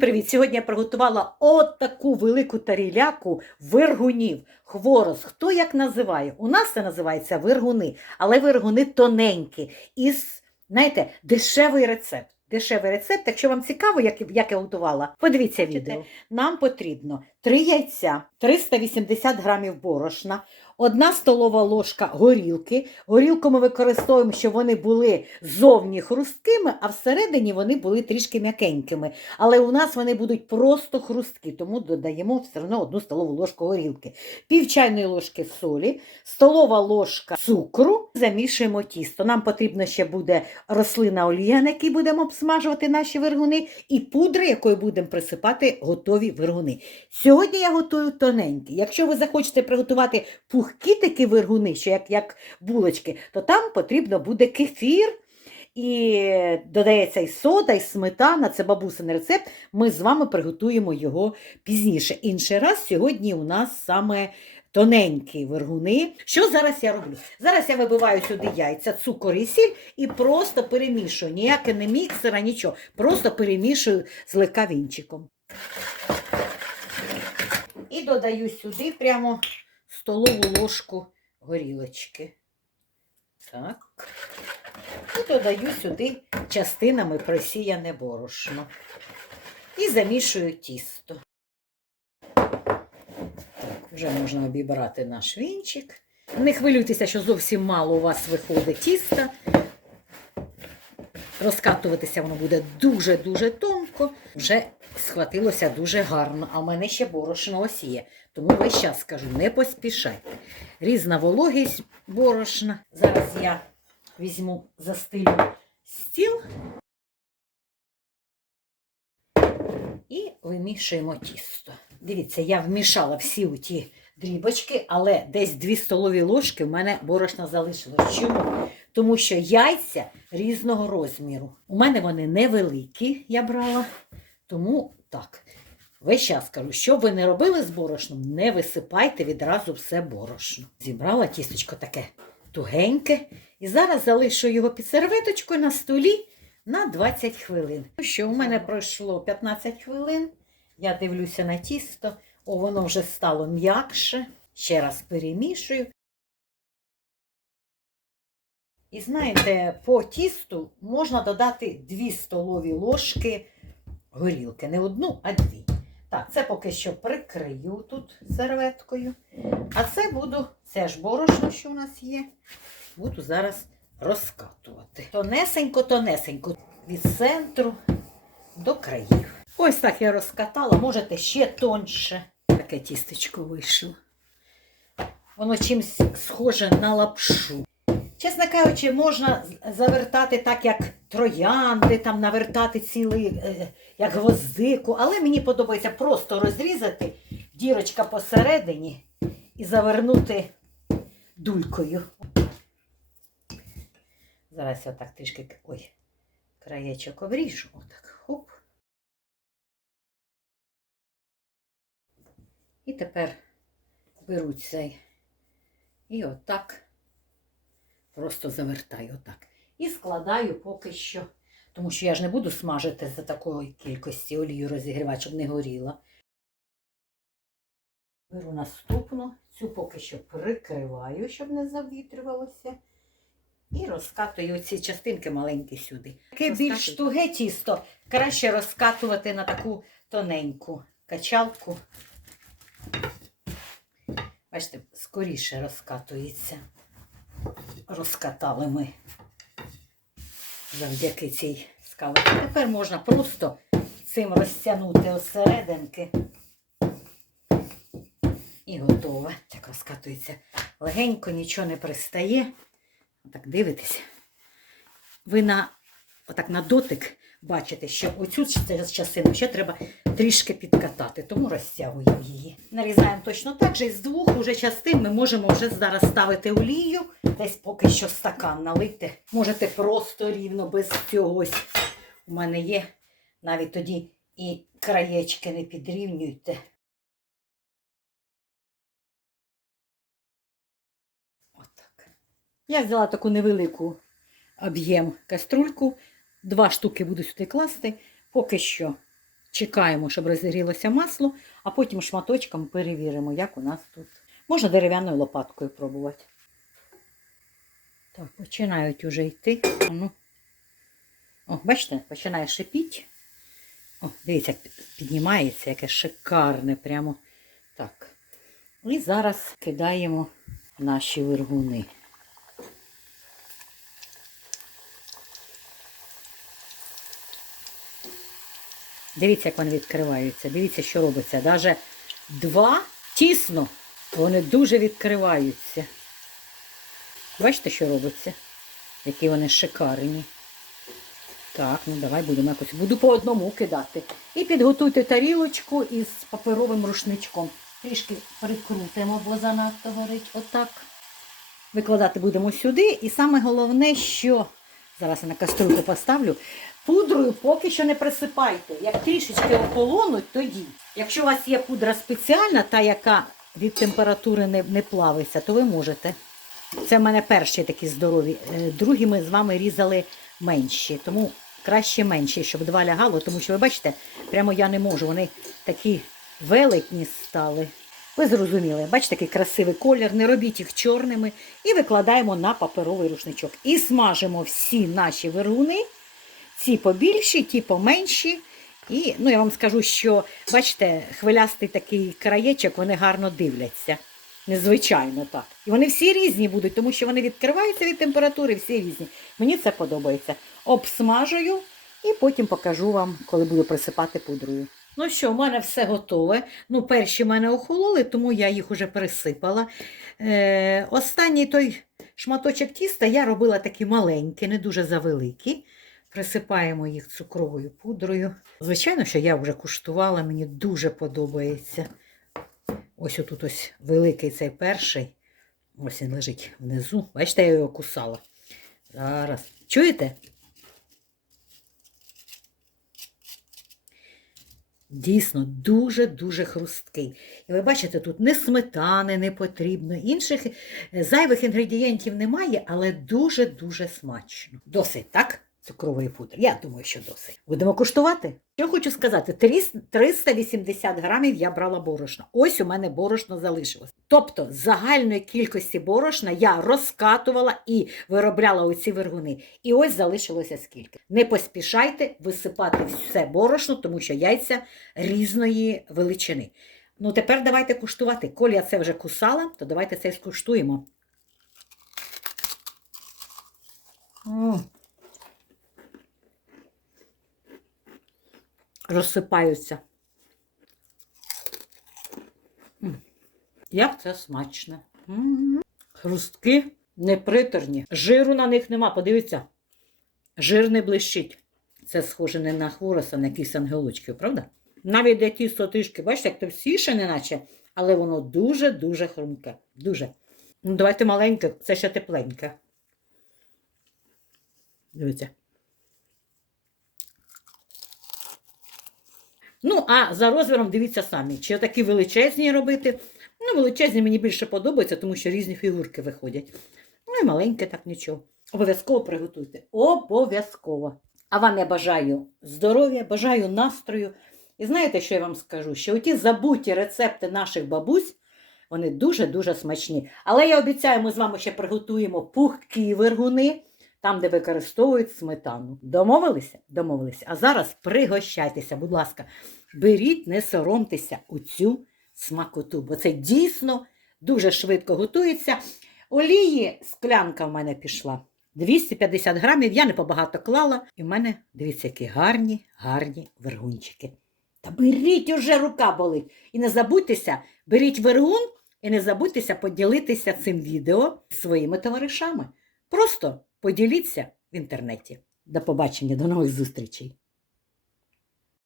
Привіт! Сьогодні я приготувала от таку велику таріляку виргунів. Хворос. Хто як називає? У нас це називається виргуни, але виргуни тоненькі. Із, знаєте, дешевий рецепт. Дешевий рецепт. Якщо вам цікаво, як, як я готувала, подивіться відео. Нам потрібно 3 яйця, 380 грамів борошна, одна столова ложка горілки. Горілку ми використовуємо, щоб вони були зовні хрусткими, а всередині вони були трішки м'якенькими. Але у нас вони будуть просто хрусткі, тому додаємо все одно одну столову ложку горілки. Пів чайної ложки солі, столова ложка цукру. Замішуємо тісто. Нам потрібно ще буде рослина олія, на якій будемо обсмажувати наші вергуни, і пудра, якою будемо присипати готові вергуни. Сьогодні я готую тоненькі. Якщо ви захочете приготувати пухкі такі вергуни, що як, як булочки, то там потрібно буде кефір. І додається і сода, і сметана, це бабусин рецепт. Ми з вами приготуємо його пізніше. Інший раз сьогодні у нас саме тоненькі вергуни. Що зараз я роблю? Зараз я вибиваю сюди яйця, цукор і сіль і просто перемішую. Ніяке не міксера, нічого. Просто перемішую з лекавінчиком. І додаю сюди прямо столову ложку горілочки. Так. І додаю сюди частинами просіяне борошно. І замішую тісто. Так, вже можна обібрати наш вінчик. Не хвилюйтеся, що зовсім мало у вас виходить тіста. Розкатуватися воно буде дуже-дуже тонко. Вже схватилося дуже гарно. А в мене ще борошно ось є. Тому весь час скажу, не поспішайте. Різна вологість борошна. Зараз я візьму застилю стіл і вимішуємо тісто. Дивіться, я вмішала всі ті дрібочки, але десь 2 столові ложки в мене борошна залишилось. Чому? Тому що яйця різного розміру. У мене вони невеликі, я брала, тому так. Весь час кажу, що ви не робили з борошном, не висипайте відразу все борошно. Зібрала тістечко таке тугеньке. І зараз залишу його під серветочкою на столі на 20 хвилин. Ну що, у мене пройшло 15 хвилин. Я дивлюся на тісто, о, воно вже стало м'якше. Ще раз перемішую. І знаєте, по тісту можна додати 2 столові ложки горілки. Не одну, а дві. Так, це поки що прикрию тут серветкою. А це буду, це ж борошно, що у нас є, буду зараз розкатувати. Тонесенько, тонесенько від центру до країв. Ось так я розкатала, можете ще тоньше. Таке тістечко вийшло. Воно чимось схоже на лапшу. Чесно кажучи, можна завертати так, як троянди, там навертати цілий, е, як гвоздику, але мені подобається просто розрізати дірочка посередині і завернути дулькою. Зараз я так трішки ой, краєчок обріжу. Отак, хоп. І тепер беру цей і отак просто завертаю отак. І складаю поки що, тому що я ж не буду смажити за такої кількості олію розігрівати, щоб не горіла. Беру наступну, цю поки що прикриваю, щоб не завітрювалося. І розкатую ці частинки маленькі сюди. Таке більш туге тісто краще розкатувати на таку тоненьку качалку. Бачите, скоріше розкатується. Розкатали ми завдяки цій скалиці. Тепер можна просто цим розтягнути осерединки. І готове. Так розкатується легенько, нічого не пристає. Так дивитесь. Ви на, отак на дотик бачите, що оцю частину ще треба трішки підкатати, тому розтягуємо її. Нарізаємо точно так же, і з двох уже частин ми можемо вже зараз ставити олію. Десь поки що стакан налити. Можете просто рівно без цього. У мене є. Навіть тоді і краєчки не підрівнюйте. Я взяла таку невелику об'єм каструльку. Два штуки буду сюди класти. Поки що Чекаємо, щоб розігрілося масло, а потім шматочком перевіримо, як у нас тут. Можна дерев'яною лопаткою пробувати. Так, починають уже йти. Ну. О, бачите, починає шипіти. О, дивіться, як піднімається, яке шикарне прямо. Так. І зараз кидаємо наші вергуни. Дивіться, як вони відкриваються. Дивіться, що робиться. Даже два тісно, вони дуже відкриваються. Бачите, що робиться? Які вони шикарні. Так, ну давай будемо якось. Буду по одному кидати. І підготуйте тарілочку із паперовим рушничком. Трішки прикрутимо, бо занадто горить. Отак. Викладати будемо сюди. І саме головне, що зараз я на кастрюльку поставлю. Пудрою поки що не присипайте. Як трішечки охолонуть, тоді. Якщо у вас є пудра спеціальна, та яка від температури не, не плавиться, то ви можете. Це в мене перші такі здорові. Е, Другі ми з вами різали менші. Тому краще менші, щоб два лягало, тому що ви бачите, прямо я не можу. Вони такі велетні стали. Ви зрозуміли, бачите, такий красивий колір, не робіть їх чорними. І викладаємо на паперовий рушничок. І смажимо всі наші вируни, ці побільші, ті поменші. І ну, я вам скажу, що бачите, хвилястий такий краєчок, вони гарно дивляться. Незвичайно так. І вони всі різні будуть, тому що вони відкриваються від температури, всі різні. Мені це подобається. Обсмажую і потім покажу вам, коли буду присипати пудрою. Ну що, в мене все готове. Ну, перші в мене охололи, тому я їх уже пересипала. Е, останній той шматочок тіста я робила такі маленькі, не дуже завеликі. Присипаємо їх цукровою пудрою. Звичайно, що я вже куштувала, мені дуже подобається. Ось отут ось великий цей перший. Ось він лежить внизу. Бачите, я його кусала. Зараз. Чуєте? Дійсно, дуже-дуже хрусткий. І ви бачите, тут не сметани не потрібно, інших е, зайвих інгредієнтів немає, але дуже-дуже смачно. Досить, так? Цукрової пудри. Я думаю, що досить. Будемо куштувати. Що хочу сказати, 380 грамів я брала борошна. Ось у мене борошно залишилось. Тобто, з загальної кількості борошна я розкатувала і виробляла оці вергуни. І ось залишилося скільки. Не поспішайте висипати все борошно, тому що яйця різної величини. Ну, тепер давайте куштувати. Коли я це вже кусала, то давайте це скуштуємо. М. розсипаються. Як це смачно. М. Хрустки неприторні. Жиру на них нема. Подивіться, жир не блищить. Це схоже не на хворост, а на якісь ангелочки, правда? Навіть де тісто трішки, бачите, як товстіше, неначе, але воно дуже-дуже хрумке. Дуже. Ну, давайте маленьке, це ще тепленьке. Дивіться. Ну, а за розміром дивіться самі, чи такі величезні робити. Ну, величезні мені більше подобається, тому що різні фігурки виходять. Ну і маленьке так нічого. Обов'язково приготуйте. Обов'язково. А вам я бажаю здоров'я, бажаю настрою. І знаєте, що я вам скажу? Що оті забуті рецепти наших бабусь, вони дуже-дуже смачні. Але я обіцяю, ми з вами ще приготуємо пухкі вергуни, там, де використовують сметану. Домовилися? Домовилися. А зараз пригощайтеся, будь ласка, беріть, не соромтеся у цю смакоту, бо це дійсно дуже швидко готується. Олії склянка в мене пішла. 250 грамів, я не побагато клала. І в мене, дивіться, які гарні, гарні вергунчики. Та беріть уже рука болить. І не забудьтеся, беріть вергун і не забудьтеся поділитися цим відео своїми товаришами. Просто поділіться в інтернеті. До побачення, до нових зустрічей!